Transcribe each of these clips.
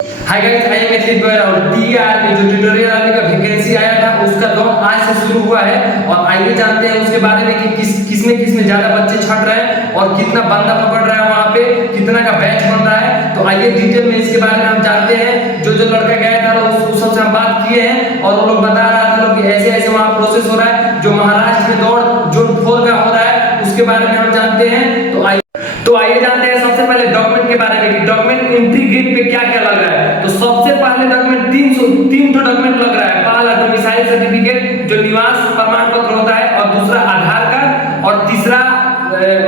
Hi guys, I am athlete boy और TR में जो ट्यूटोरियल आने का वैकेंसी आया था उसका दौर आज से शुरू हुआ है। और आइए जानते हैं उसके बारे में कि किसमें ज्यादा बच्चे छट रहे हैं और कितना बंदा पकड़ रहा है, वहां पे कितना का बैच बन रहा है। तो आइए डिटेल में इसके बारे में हम जानते हैं। जो लड़का गया था उस सबसे हम बात किए हैं और वो लोग बता रहा था कि ऐसे ऐसे वहां प्रोसेस हो रहा है। जो महाराष्ट्र में दौड़ जोन 4 का हो रहा है उसके बारे में हम जानते हैं। तो आइए जानते हैं सबसे पहले डॉक्यूमेंट के बारे में कि डॉक्यूमेंट एंट्री गेट पे क्या क्या लग रहा है। तो सबसे पहले डॉक्यूमेंट 3 डॉक्यूमेंट लग रहा है। पहला डोमिसाइल सर्टिफिकेट जो निवास प्रमाण पत्र होता है, और दूसरा आधार कार्ड, और तीसरा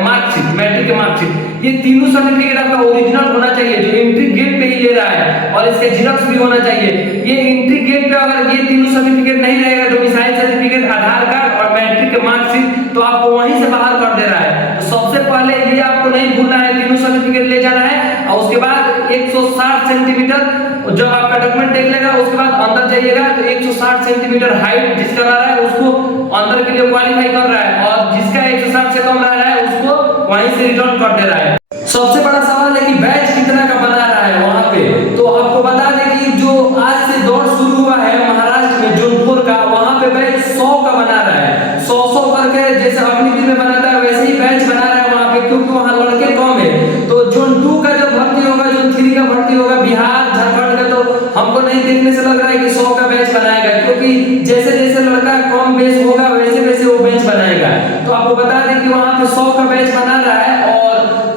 मार्कशीट, मैट्रिक के मार्कशीट। ये तीनों सर्टिफिकेट आपका ओरिजिनल होना चाहिए जो एंट्री गेट पे ही ले रहा है, और इसके जेरॉक्स भी होना चाहिए। ये एंट्री गेट पे अगर ये तीनों सर्टिफिकेट नहीं रहेगा, डोमिसाइल सर्टिफिकेट, आधार कार्ड और मैट्रिक के मार्कशीट, तो आपको वहीं से बाहर कर दे रहा है। तो सबसे पहले ये आपको नहीं भूलना है, तीनों सर्टिफिकेट ले जाना है। और उसके बाद 160 सेंटीमीटर जब आपका डॉक्यूमेंट देख लेगा उसके बाद अंदर जाइएगा तो 160 सेंटीमीटर हाइट जिसका रह रहा है उसको अंदर के लिए क्वालीफाई कर रहा है, और जिसका 160 से कम रह रहा है उसको वहीं से रिटर्न कर दे रहा है। सबसे बड़ा सवाल है कि बैच कितना का बना रहा है वहां पे। तो आपको बता दें कि जो आज से दौड़ शुरू हुआ है महाराष्ट्र में जोधपुर का, वहां पे बैच 100 का बना रहा है। 100 करके जैसे अग्निवीर में बनाता है वैसे ही बैच बना रहा है वहां पे, क्योंकि वहां लड़के कम है। तो जोन 2 का जब भर्ती होगा, जोन 3 का भर्ती होगा बिहार झारखंड का, तो हमको नहीं देखने से लग रहा है कि 100 का बैच बनाएगा, क्योंकि जैसे जैसे लड़का कम बेस होगा वैसे वैसे वो बैच बनाएगा। तो आपको बता दें कि वहां पे 100 का बैच बना रहा है, और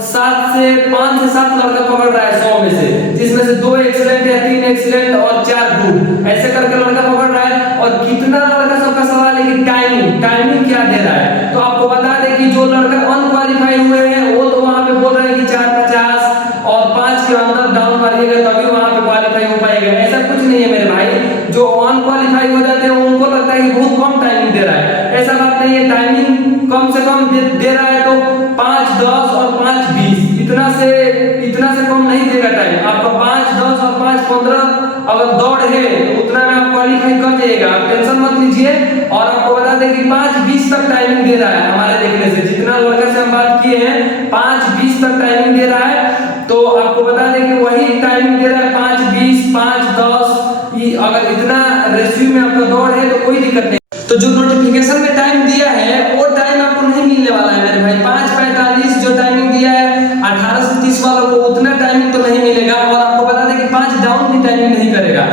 5 से 7 लड़का पकड़ रहा है 100 में से, जिसमें से 2 एक्सीलेंट है, 3 एक्सीलेंट और 4 गुड, ऐसे करके लड़का पकड़ रहा है। और कितना लड़का, सबका सवाल है कि टाइमिंग क्या दे रहा है। तो आपको बता दें कि जो लड़का अनक्वालिफाई हुए हैं वो तो वहां पे बोल रहे हैं कि 4:50 और 5 के अंदर डाउन मारिएगा तभी वहां पे क्वालिफाई हो पाएगा। ऐसा कुछ नहीं है मेरे भाई। जो अनक्वालिफाई हो जाते हैं उनको लगता है कि बहुत कम टाइमिंग दे रहा है, ऐसा बात नहीं है। टाइमिंग कम से कम दे रहा है तो 5:10 और 5:20, इतना से कम नहीं देगा टाइम आपका। 5:10 और 5:15 अगर दौड़ है तो उतना में आप क्वालिफाई कर जाइएगा, आप टेंशन मत लीजिए। और आपको बता दें कि 5:20 तक टाइमिंग दे रहा है हमारे देखने से, जितना लड़का से हम बात किए हैं 5:20 तक टाइमिंग दे रहा है। तो आपको बता दें कि वही टाइमिंग दे रहा है 5:20, 5:10। अगर इतना रेशियो में आपका दौड़ है तो कोई दिक्कत नहीं। तो जो नोटिफिकेशन में टाइम दिया है वो टाइम आपको नहीं मिलने वाला है मेरे भाई। 5:45 जो टाइमिंग दिया है 18 से 30 वालों को, उतना टाइमिंग तो नहीं मिलेगा। और आपको बता दें कि 5 डाउन भी टाइमिंग नहीं करेगा।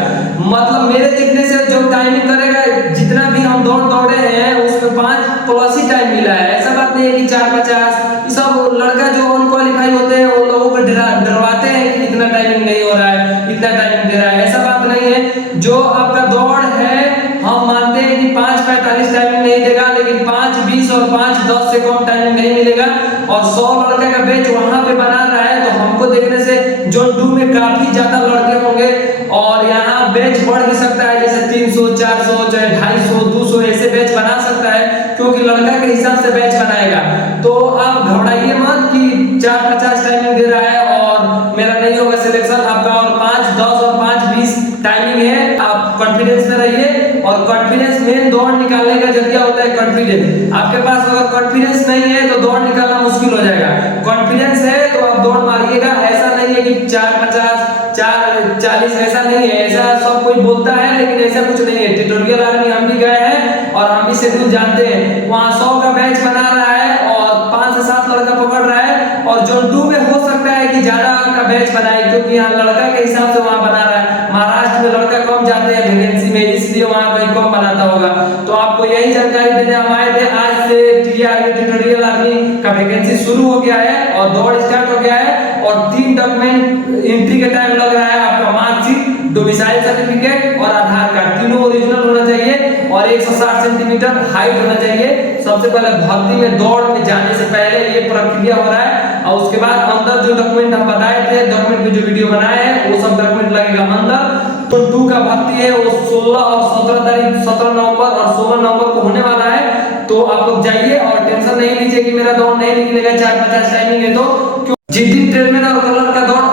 मतलब मेरे देखने से जो टाइमिंग करेगा, जितना भी हम दौड़े हैं उसमें 5+ ही टाइम मिला है। ऐसा बात नहीं है कि 4:50। ये सब लड़का जो अनक्वालिफाई होते हैं वो लोगों को डरवाते हैं कि इतना टाइमिंग नहीं हो रहा है, इतना टाइमिंग दे रहा है। ऐसा बात नहीं है। जो आपका दौड़ है हम मानते हैं कि 5:45 टाइमिंग नहीं देगा, लेकिन 5:20 और 5:10 से कम टाइमिंग नहीं मिलेगा। और 100 लड़के का बैच वहां पे बना रहा है, तो हमको देखने से जोन 2 में काफी ज्यादा लड़के होंगे, और यहाँ बैच बढ़ भी सकता है, जैसे 300, 400, 250, 200 ऐसे बैच बना सकता है, क्योंकि लड़का के हिसाब से बैच बनाएगा। तो आप घबराइए मत कि 4:50 टाइमिंग दे रहा है और मेरा नहीं होगा सिलेक्शन आपका, और 5:10 और 5:20 टाइमिंग है। आप कॉन्फिडेंस में रहिए, और कॉन्फिडेंस मेन दौड़ निकालने का जरिया होता है कॉन्फिडेंस। आपके पास अगर कॉन्फिडेंस नहीं है तो दौड़ निकालना मुश्किल हो जाएगा। कॉन्फिडेंस है तो आप दौड़ मारिएगा। ऐसा नहीं है कि 4:50, 4:40 ऐसा नहीं है। ऐसा सब कोई बोलता है लेकिन ऐसा कुछ नहीं है। ट्यूटोरियल आर्मी हम भी गए हैं और हम भी शेड्यूल जानते हैं। वहां 100 का बैच बना रहा है और 5 से 7 लड़का पकड़ रहा है, और जोन 2 में हो सकता है कि ज्यादा का बैच बनाए, क्योंकि यहाँ लड़का के हिसाब से वहां बना रहा है। महाराष्ट्र में लड़का कम जाते हैं वैकेंसी में, इसलिए वहां कहीं कम बनाता होगा। तो आपको यही जानकारी देने हम आए थे। आज से टीआर ट्यूटोरियल आर्मी का वैकेंसी शुरू हो गया है और दौड़ स्टार्ट हो गया है। और 3 डॉक्यूमेंट एंट्री के टाइम लग रहा है आपका मार्कशीट, डोमिसाइल सर्टिफिकेट और आधार कार्ड, तीनों ओरिजिनल होना चाहिए, और 160 सेंटीमीटर हाइट होना चाहिए। सबसे पहले भर्ती में दौड़ में जाने से पहले ये प्रक्रिया हो रहा है, और उसके बाद अंदर जो डॉक्यूमेंट हम बताए थे, डॉक्यूमेंट में जो वीडियो बनाए हैं वो सब डॉक्यूमेंट लगेगा अंदर। तो 2 का भर्ती है वो 16 और 17 तारीख, 17 नवंबर और 16 नवंबर को होने वाला है। तो आप लोग जाइए और टेंशन नहीं लीजिए कि मेरा दौड़ नहीं निकलेगा, 4:50 टाइमिंग है। तो जिस दिन ट्रेनमेन और कलर का दौड़